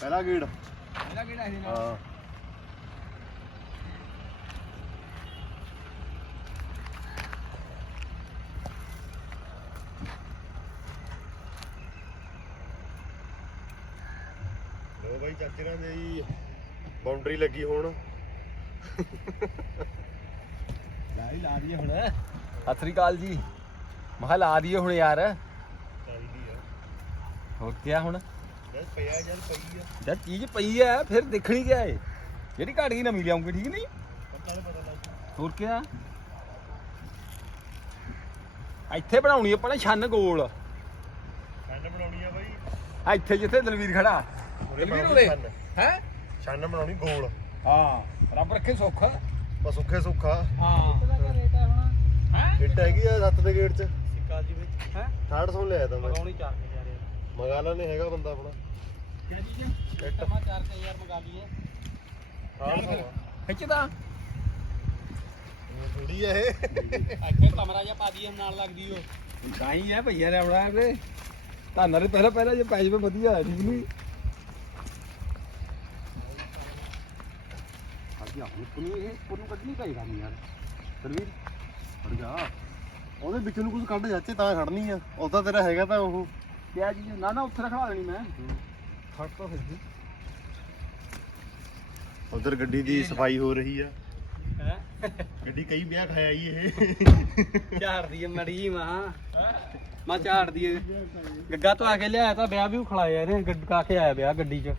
ਪਹਿਲਾ ਗੇੜ। ਪਹਿਲਾ ਕਿਹੜਾ ਸੀ ਨਾ ਹਾਂ। ਲੋ ਬਾਈ ਚਾਚੇ ਨਾਲ ਦੀ ਬਾਉਂਡਰੀ ਲੱਗੀ ਹੁਣ। ਲਾ ਹੀ ਲਾ ਦਈਏ ਹੁਣ। ਸਤਿ ਸ੍ਰੀ ਅਕਾਲ ਜੀ। ਮੈਂ ਕਿਹਾ ਲਾ ਦਈਏ ਹੁਣ ਯਾਰ। ਹੋਰ ਕਿਆ ਹੁਣ? ਪਿਆ ਜਦ ਪਈ ਆ। ਜਦ ਚੀਜ਼ ਪਈ ਐ ਫਿਰ ਦੇਖਣੀ ਕਿਆ ਏ? ਜਿਹੜੀ ਘਾਟ ਗਈ ਨਵੀਂ ਲਿਆਉਂਗੇ ਠੀਕ ਨਹੀਂ? ਪਤਾ ਨਹੀਂ ਪਤਾ ਲੱਗ ਹੋਰ ਕਿਆ? ਇੱਥੇ ਬਣਾਉਣੀ ਆਪਾਂ ਨੇ ਛੰਨ ਗੋਲ। ਛੰਨ ਬਣਾਉਣੀ ਆ ਬਾਈ। ਆ ਇੱਥੇ ਜਿੱਥੇ ਦਲਵੀਰ ਖੜਾ। ਦਲਵੀਰ ਬਣਾਉਣੀ ਉਰੇ। ਛੰਨ। ਹੈ? ਛੰਨ ਬਣਾਉਣੀ ਗੋਲ। ਹਾਂ ਰੱਬ ਰੱਖੇ ਸੁੱਖ। ਬਸ ਸੁੱਖੇ ਸੁੱਖਾ। ਹਾਂ। ਹੈ ਇੱਟ ਹੈਗੀ ਆ ਸੱਤ ਦੇ ਗੇਟ ਚ। ਸਿੱਕਾ ਜੀ ਵਿੱਚ। ਹੈ 6800 ਲਿਆਇਆ ਤਾਂ ਮੈਂ। ਮਗਾਉਣੀ 4000 ਮੰਗਾ ਲੈਣੇ ਹੈਗਾ ਬੰਦਾ ਆਪਣਾ। ਕਿਹੜੀ ਚੀਜ਼? ਇੱਟ ਟਮਾ 4000 ਮਗਾ ਲਈਏ। 6800 ਖਿੱਚਦਾ ਥੋੜੀ ਆ ਇਹ। ਇੱਥੇ ਕਮਰਾ ਜਿਹਾ ਪਾ ਦਈਏ ਨਾਲ ਲੱਗਦੀ ਉਹ। ਤਾਂ ਹੀ ਹੈ ਭਈਆ ਨੇ ਆਉਣਾ ਤੇ ਧਾਨਾਂ ਦੇ ਪਹਿਲਾਂ ਪਹਿਲਾਂ ਜੇ ਪੈ ਜਵੇ ਵਧੀਆ ਹੈ, ਠੀਕ ਨਹੀਂ ਅੱਗੇ ਹੁਣ ਪੁਨੂੰ ਇਹ ਪੁਨੂੰ ਕੱਢਣੀ ਪਏਗਾ ਨਹੀਂ ਯਾਰ। ਸਰਵੀਰ ਫੜ ਜਾ। ਉਹਦੇ ਵਿੱਚ ਨੂੰ ਕੁਝ ਕੱਢ ਜਾਚੇ ਤਾਂ ਖੜਨੀ ਆ। ਉਹਦਾ ਤੇਰਾ ਹੈਗਾ ਤਾਂ ਉਹ। ਕਿਆ ਜੀ ਨਾ ਨਾ ਉੱਥੇ ਰਖਵਾ ਦੇਣੀ ਮੈਂ। ਫੜ ਤਾਂ ਫਿਰ ਉਧਰ ਗੱਡੀ ਦੀ ਸਫ਼ਾਈ ਹੋ ਰਹੀ ਆ। ਹੈ? ਗੱਡੀ ਕਈ ਵਿਆਹ ਖਾਇਆ ਹੀ ਇਹ। ਝਾੜਦੀ ਹੈ ਮੜੀ ਮਾਂ। ਮਾਂ ਝਾੜਦੀ ਹੈ ਗੱਗਾ ਤੋਂ ਆ ਕੇ ਲਿਆਇਆ ਤਾਂ ਵਿਆਹ ਵੀ ਖਲਾਇਆ ਇਹਨੇ ਗੱਗਾ ਕੇ ਆਇਆ ਵਿਆਹ ਗੱਡੀ 'ਚ।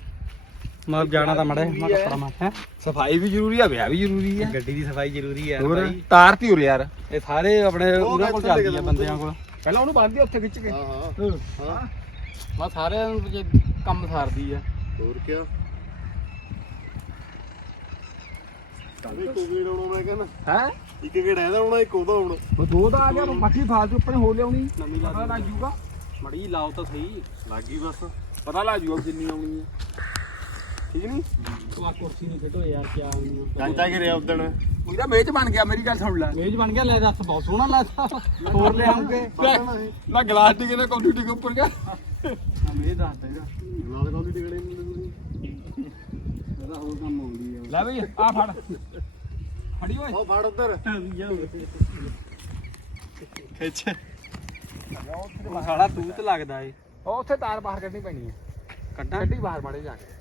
ਮੈਂ ਜਾਣਾ ਤਾਂ ਮੜੇ ਮੈਂ ਕੱਪੜਾ ਮੈਂ ਹੈ? ਸਫ਼ਾਈ ਵੀ ਜ਼ਰੂਰੀ ਆ ਵਿਆਹ ਵੀ ਜ਼ਰੂਰੀ ਆ। ਗੱਡੀ ਦੀ ਸਫ਼ਾਈ ਜ਼ਰੂਰੀ ਹੋਰ? ਤਾਰ ਤੀ ਉਰੇ ਯਾਰ। ਇਹ ਸਾਰੇ ਆਪਣੇ ਉਹ ਉਹਨਾਂ ਕੋਲ ਚੱਲਦੀ ਆ ਬੰਦਿਆਂ ਕੋਲ। ਪਹਿਲਾਂ ਉਹਨੂੰ ਬੰਨਦੀ ਉੱਥੇ ਖਿੱਚ ਕੇ। ਹਾਂ ਹਾਂ। ਹਾਂ। ਮੈਂ ਸਾਰਿਆਂ ਨੂੰ ਜੇ ਕੰਮ ਸਾਰਦੀ ਆ। ਹੋਰ ਕੀ ਇੱਕ ਗੇੜ ਆਉਣਾ ਮੈਂ ਕਹਿੰਦਾ। ਹੈ? ਇੱਕ ਗੇੜ ਇਹਦਾ ਆਉਣਾ ਇੱਕ ਉਹਦਾ ਉਹ ਦੋ ਦਾ ਆ ਗਿਆ ਮੱਠੀ ਫਾਲਤੂ ਆਪਣੇ ਹੋ ਲਿਆਉਣੀ। ਨਵੀਂ ਲੱਗ ਜੂਗਾ। ਮੜੀ ਲਾਓ ਤਾਂ ਸਹੀ। ਲੱਗੀ ਬਸ। ਪਤਾ ਲੱਗ ਜੂਗਾ ਜਿੰਨੀ ਆਉਣੀ ਹੈ ਠੀਕ ਨਹੀਂ ਤੂੰ ਆ ਕੁਰਸੀ ਨੂੰ ਖੇਡੋ ਯਾਰ ਕੀ ਚਾਂਚਾ ਘਿਰਿਆ ਉਦਣ। ਉਹਦਾ ਮੇਜ਼ ਬਣ ਗਿਆ ਮੇਰੀ ਗੱਲ ਸੁਣ ਲੈ। ਮੇਜ ਬਣ ਗਿਆ ਲੈ ਦੱਸ ਬਹੁਤ ਸੋਹਣਾ ਲੱਗਦਾ ਹੋਰ ਲੈ ਆਉਂਗੇ। ਨਾ ਗਲਾਸ ਟਿਕੇ ਨਾ ਕੰਪਿਊਟਰ ਦੇ ਉੱਪਰ ਗਿਆ। ਮੇਜ ਦੱਸ ਦੇਗਾ ਨਾਲ ਕਾਲੀ ਟਿਕੜੇ ਨੂੰ ਇਹਦਾ ਹੋਰ ਕੰਮ ਆਉਂਦੀ ਆ। ਲੈ ਬਈ ਆ ਫੜ। ਫੜੀ ਓਏ। ਉਹ ਫੜ ਉਧਰ। ਖਿੱਚ। ਸਾਲਾ ਤੂਤ ਲੱਗਦਾ ਏ। ਉਹ ਉੱਥੇ ਤਾਰ ਬਾਹਰ ਕੱਢਣੀ ਪੈਣੀ ਹੈ ਕੱਢਾਂ? ਕੱਢੀ ਬਾਹਰ ਮਾੜੇ ਜਾ ਕੇ।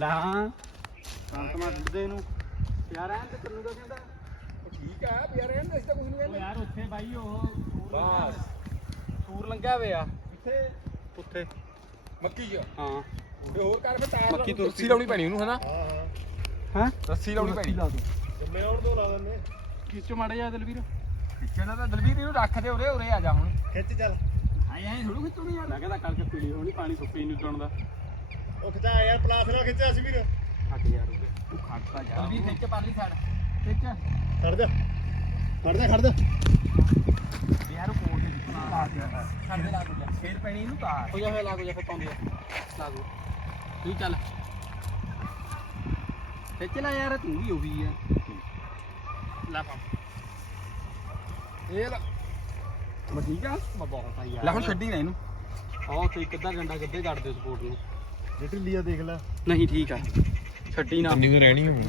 ਲਾ ਸੰਤ ਮਾ ਦੁੱਧੇ ਨੂੰ ਯਾਰ ਐਂ ਤੇ ਤੈਨੂੰ ਕਹਿੰਦਾ? ਠੀਕ ਆ ਯਾਰ ਇਹਨਾਂ ਇਸ ਤਾਂ ਕੁਝ ਨਹੀਂ ਉਹ ਯਾਰ ਉੱਥੇ ਬਾਈ ਉਹ ਬਸ। ਸੂਰ ਲੰਘਿਆ ਹੋਇਆ ਕਿੱਥੇ? ਉੱਥੇ। ਮੱਕੀ ਚ। ਹਾਂ। ਤੇ ਹੋਰ ਕਰ ਫਿਰ ਤਾਰ ਮੱਕੀ ਤੋਂ ਰੱਸੀ ਲਾਉਣੀ ਪੈਣੀ ਉਹਨੂੰ ਹਨਾ? ਹਾਂ ਹਾਂ। ਹੈ? ਰੱਸੀ ਲਾਉਣੀ ਪੈਣੀ। ਜੰਮੇ ਆਉਣ ਤੋਂ ਲਾ ਦਿੰਨੇ ਕਿੱਚੋ ਮਾੜੇ ਜਾ ਦਲਵੀਰ। ਪਿੱਛੇ ਦਾ ਤਾਂ ਦਲਵੀਰ ਨੂੰ ਰੱਖ ਦੇ ਉਰੇ ਉਰੇ ਆ ਜਾ ਹੁਣ। ਖਿੱਚ ਚੱਲ। ਆਏ ਆਏ ਥੋੜੂ ਖਿੱਚਣੀ ਯਾਰ ਮੈਂ ਕਹਿੰਦਾ ਕਣਕ ਪੀਲੀ ਹੋਣੀ ਪਾਣੀ ਸੁੱਕੇ ਨਹੀਂ ਟੁੱਟਣ ਦਾ। ਉਹ ਖਿਚਾ ਯਾਰ ਪਲਾਸ ਨਾਲ ਖਿੱਚਿਆ ਸੀ ਵੀਰ। ਹਟ ਯਾਰ ਤੂੰ ਖੜਦਾ ਜਾ। ਦਲਵੀਰ ਖਿੱਚ ਪਰਲੀ ਸਾਈਡ ਖਿੱਚ। ਖੜ ਜਾ ਖੜ ਜਾ ਖੜ ਜਾ। ਯਾਰ ਕੋਲ ਤੇ ਜਿੱਤਣਾ ਲਾ ਦੇ ਦੇ ਲਾ ਦੇ ਫੇਰ ਪੈਣੀ ਇਹਨੂੰ ਤਾਰ। ਹੋ ਜਾ ਫੇ ਲਾਗੋ ਜਾ ਫੇ ਪਾਉਂਦੇ ਆ। ਲਾਗੋ ਤੂੰ ਚੱਲ। ਖਿੱਚ ਲੈ ਯਾਰ ਤੂੰ ਵੀ ਉਹੀ ਆ। ਲੈ ਪਾ। ਇਹ ਲੈ। ਮੈਂ ਠੀਕ ਆ। ਮੈਂ ਬਹੁਤ ਆ ਯਾਰ। ਲੈ ਹੁਣ ਛੱਡੀ ਨਾ ਇਹਨੂੰ। ਆਹ ਤੇ ਇੱਕ ਅੱਧਾ ਡੰਡਾ ਸਪੋਰਟ ਨੂੰ। ਜੇ ਢਿੱਲੀ ਆ ਦੇਖ ਲੈ। ਨਹੀਂ ਠੀਕ ਆ। ਛੱਡੀ ਨਾ। ਕੁ ਰਹਿਣੀ ਹੁਣ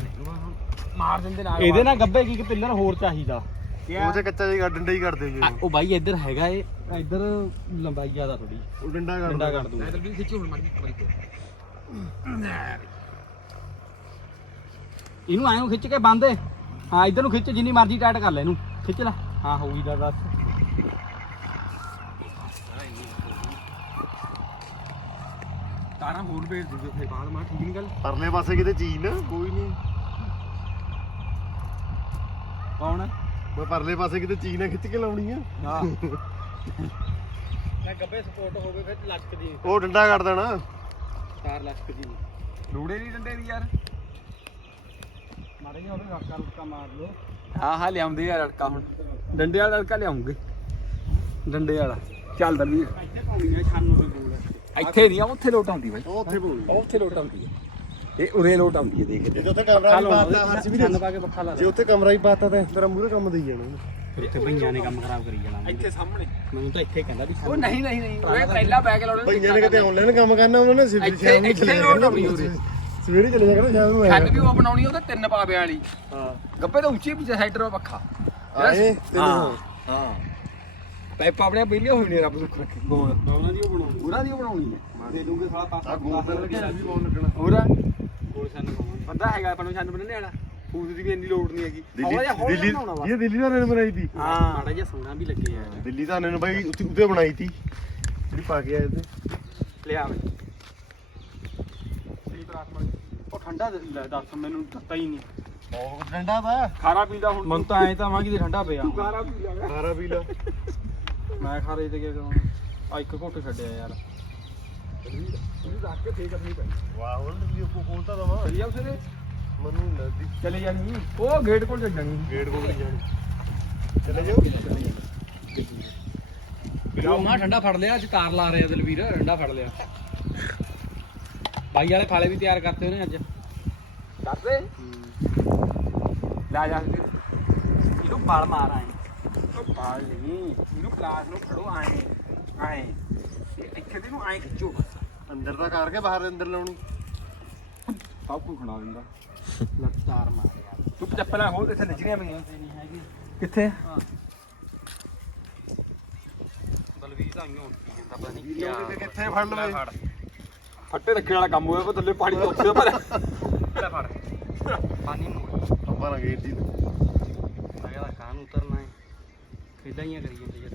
ਮਾਰ ਦਿੰਦੇ ਨਾਲ ਇਹਦੇ ਨਾਲ ਗੱਬੇ ਕੀ ਕਿ ਪਿੱਲਰ ਹੋਰ ਚਾਹੀਦਾ। ਉਹ ਤੇ ਕੱਚਾ ਜਿਹਾ ਡੰਡਾ ਹੀ ਕਰਦੇ ਜੀ। ਆ, ਉਹ ਬਾਈ ਇੱਧਰ ਹੈਗਾ ਏ ਇੱਧਰ ਲੰਬਾਈ ਜ਼ਿਆਦਾ ਥੋੜੀ ਉਹ ਡੰਡਾ ਕਰ ਡੰਡਾ ਕੱਢ ਦੂੰ ਲੈ ਦਲਵੀਰ ਖਿੱਚ ਹੁਣ ਮਾਰੀ ਮਾਰੀ ਇਹਨੂੰ ਐਂ ਨੂੰ ਖਿੱਚ ਕੇ ਬੰਦੇ ਹਾਂ ਇੱਧਰ ਨੂੰ ਖਿੱਚ ਜਿੰਨੀ ਮਰਜ਼ੀ ਟਾਈਟ ਕਰ ਲੈ ਇਹਨੂੰ। ਖਿੱਚ ਲੈ। ਹਾਂ ਹੋਊਗੀ ਦਾ ਬਸ ਤਾਰਾਂ ਹੋਰ ਭੇਜ ਦੂਗੇ ਫਿਰ ਬਾਅਦ ਮਾ ਠੀਕ ਨਹੀਂ ਗੱਲ? ਪਰਲੇ ਪਾਸੇ ਕਿਤੇ ਚੀਜ਼ ਨਾ ਕੋਈ ਨਹੀਂ ਕੌਣ? ਮੈਂ ਪਰਲੇ ਪਾਸੇ ਕਿਤੇ ਚੀਜ਼ ਨਾ ਖਿੱਚ ਕੇ ਲਾਉਣੀ ਆ। ਹਾਂ। ਮੈਂ ਗੱਬੇ ਸਪੋਰਟ ਹੋਵੇ ਫਿਰ ਲਟਕਦੀ ਉਹ ਡੰਡਾ ਕੱਢ ਦੇਣਾ। ਤਾਰ ਲਟਕਦੀ ਲੋੜੇ ਨਹੀਂ ਡੰਡੇ ਦੀ ਯਾਰ। ਮਾਰੇ ਜੀ ਉਹਦੇ ਰੱਕਾ ਲੁੱਕਾ ਮਾਰ ਲਓ। ਹਾਂ ਹਾਂ ਲਿਆਉਂਦੇ ਆ ਲੜਕਾ ਹੁਣ। ਡੰਡੇ ਵਾਲਾ ਲੜਕਾ ਲਿਆਉਂਗੇ। ਡੰਡੇ ਵਾਲਾ। ਚੱਲ ਦਲਵੀਰ ਇੱਥੇ ਪਾਉਣੀ ਛਾਨੂ ਦੇ ਇੱਥੇ ਨਹੀਂ ਆ ਉੱਥੇ ਲੋਟ ਆਉਂਦੀ ਬਾਈ। ਉਹ ਉੱਥੇ ਬੋਲ ਉਹ ਉੱਥੇ ਲੋਟ ਆਉਂਦੀ ਹੈ ਇਹ ਉਰੇ ਲੋਟ ਆਉਂਦੀ ਹੈ ਦੇਖ ਜੇ ਉੱਥੇ ਕਮਰਾ ਵੀ ਪਾਤਾ ਹਰਸ਼ ਵੀਰ। ਛਾਨ ਪਾ ਕੇ ਪੱਖਾ ਲਾ ਜੇ ਉੱਥੇ ਕਮਰਾ ਹੀ ਪਾਤਾ ਤਾਂ ਤੇਰਾ ਮੂਹਰੇ ਕੰਮ ਦੇਈ ਜਾਣਾ। ਉੱਥੇ ਭਈਆਂ ਨੇ ਕੰਮ ਖਰਾਬ ਕਰੀ ਜਾਣਾ। ਇੱਥੇ ਸਾਹਮਣੇ। ਮੈਨੂੰ ਤਾਂ ਇੱਥੇ ਕਹਿੰਦਾ ਵੀ ਉਹ ਨਹੀਂ ਨਹੀਂ ਨਹੀਂ। ਉਹ ਪਹਿਲਾਂ ਬੈਗ ਲਾਉਣਾ ਭਈਆਂ ਨੇ ਕਿਤੇ ਆਨਲਾਈਨ ਕੰਮ ਕਰਨਾ ਉਹਨਾਂ ਨੇ ਸਵੇਰੇ ਇੱਥੇ- ਸ਼ਾਮ ਨੂੰ ਇੱਥੇ ਚਲੇ ਲੋਟ ਜਾਣਾ। ਸਵੇਰੇ ਚਲੇ ਜਾਣਾ ਸ਼ਾਮ ਨੂੰ ਛੱਡ ਵੀ ਉਹ ਬਣਾਉਣੀ ਉਹਦੇ ਤਿੰਨ ਪਾਵੇ ਵਾਲੀ। ਹਾਂ। ਗੱਪੇ ਤਾਂ ਉੱਚੀ ਪਿੱਛੇ ਸਾਈਡਰ ਪੱਖਾ। ਆਏ ਤੇ ਹਾਂ। ਹਾਂ। ਪੈਪ ਆਪਣੇ ਬਿਲੀਆਂ ਹੋਈ ਨੇ ਰੱਬ ਸੁੱਖ ਰੱਖੇ। ਗੋਲ। ਉਹਨਾਂ ਦੀ ਉਹ ਬਣਾਉਣੀ। ਪੂਰਾ ਦੀ ਬਣਾਉਣੀ ਹੈ। ਦੇ ਦੂੰਗੇ ਸਾਲਾ ਪਾਸਾ ਗੋਲ ਤੇ ਲੱਗਿਆ। ਵੀ ਬਹੁਤ ਲੱਗਣਾ ਹੋਰ? ਗੋਲ ਸੰਨ ਬੰਦਾ ਹੈਗਾ ਆਪਾਂ ਨੂੰ ਛੰਨ ਬਣਨੇ ਵਾਲਾ। ਫੂਡ ਦੀ ਵੀ ਇੰਨੀ ਲੋੜ ਨਹੀਂ ਹੈਗੀ। ਹੌਲਾ ਜਿਹਾ ਹੌਲਾ ਦਿੱਲੀ ਜਿਹਾ ਬਣਾਉਣਾ ਵਾ। ਇਹ ਦਿੱਲੀ ਦਾ ਨੇ ਬਣਾਈ ਸੀ ਹਾਂ। ਮਾੜਾ ਜਿਹਾ ਸੋਨਾ ਵੀ ਲੱਗੇ ਯਾਰ ਦਿੱਲੀ ਦਾ ਨੇ ਬਾਈ ਉੱਥੇ ਉੱਤੇ ਬਣਾਈ ਸੀ ਜਿਹੜੀ ਪਾ ਕੇ ਆਏ ਤੇ। ਲਿਆ ਵੇ। ਉਹ ਠੰਡਾ ਦੇ- ਲੈ ਦੱਸ ਮੈਨੂੰ ਦਿੱਤਾ ਹੀ ਨਹੀਂ। ਬਹੁਤ ਡੰਡਾ ਦਾ ਖਾਰਾ ਪੀਂਦਾ ਹੁਣ ਮਨ ਤਾਂ ਐ ਤਾਂ ਵਾਂ ਕਿ ਠੰਡਾ ਪਿਆ। ਖਾਰਾ ਪੀ ਖਾਰਾ ਪੀ ਲਾ। ਮੈਂ ਖਾਰੇ ਤੇ ਕੀ ਕਰਾਂ? ਆ ਇੱਕ ਘੁੱਟ ਛੱਡਿਆ ਯਾਰ। ਤੂੰ ਰੱਖ ਕੇ ਫੇਕ ਆਪਣੀ ਪਈ ਵਾਹ ਹੁਣ ਮਨੂੰ ਨਦੀ ਚਲੇ ਜਾਣੀ। ਉਹ ਗੇਟ ਕੋਲ ਚੱਲਣੀ ਗੇਟ ਕੋਲ ਨਹੀਂ ਜਾਣੀ। ਚਲੇ ਜਾਓ। ਉਹ ਮਾ ਠੰਡਾ ਫੜ ਲਿਆ ਅੱਜ ਤਾਰ ਲਾ ਰਿਹਾ ਦਲਵੀਰ ਠੰਡਾ ਫੜ ਲਿਆ। ਬਾਈ ਵਾਲੇ ਫਾਲੇ ਵੀ ਤਿਆਰ ਕਰਤੇ ਉਹਨੇ ਅੱਜ। ਕਰਦੇ? ਲੈ ਜਾ। ਇਹਨੂੰ ਬਲ ਮਾਰ ਆਏ। ਉਹ ਪਾਲ। ਨਹੀਂ ਇਹਨੂੰ ਕਲਾਸ ਨੂੰ ਫੜੋ ਆਏ ਆਏ। ਤੇ ਇੱਥੇ ਦੇ ਨੂੰ ਆਏ ਖਿੱਚੋ ਬਸ। ਅੰਦਰ ਦਾ ਕਰਕੇ ਬਾਹਰ ਅੰਦਰ ਲਾਉਣੀ। ਸਭ ਕੁਝ ਖਣਾ ਦਿੰਦਾ। ਲੱਤਾਰ ਮਾਰ ਯਾਰ ਤੂੰ ਚੱਪਲਾਂ ਹੋਰ ਇੱਥੇ ਨਜਰੀਆਂ ਪਈਆਂ। ਨਹੀਂ ਹੈਗੀ। ਕਿੱਥੇ? ਤਾਂ ਜਾਂਦਾ ਪਤਾ ਨਹੀਂ ਫੜ ਲਵੇ। ਫੱਟੇ ਰੱਖਣ ਵਾਲਾ ਕੰਮ ਹੋਇਆ ਪਰ ਥੱਲੇ ਪਾਣੀ ਤੋਂ ਪਰ ਲੈ ਫੜ। ਪਾਣੀ ਨੂੰ। ਨਾ ਗੇਟ ਦੀ ਮੈਂ ਕਹਿੰਦਾ ਕਾਨ ਉਤਰਨਾ ਹੈ ਖੇਡਾਂ ਹੀ ਕਰੀ ਜਾਂਦੇ ਜਦ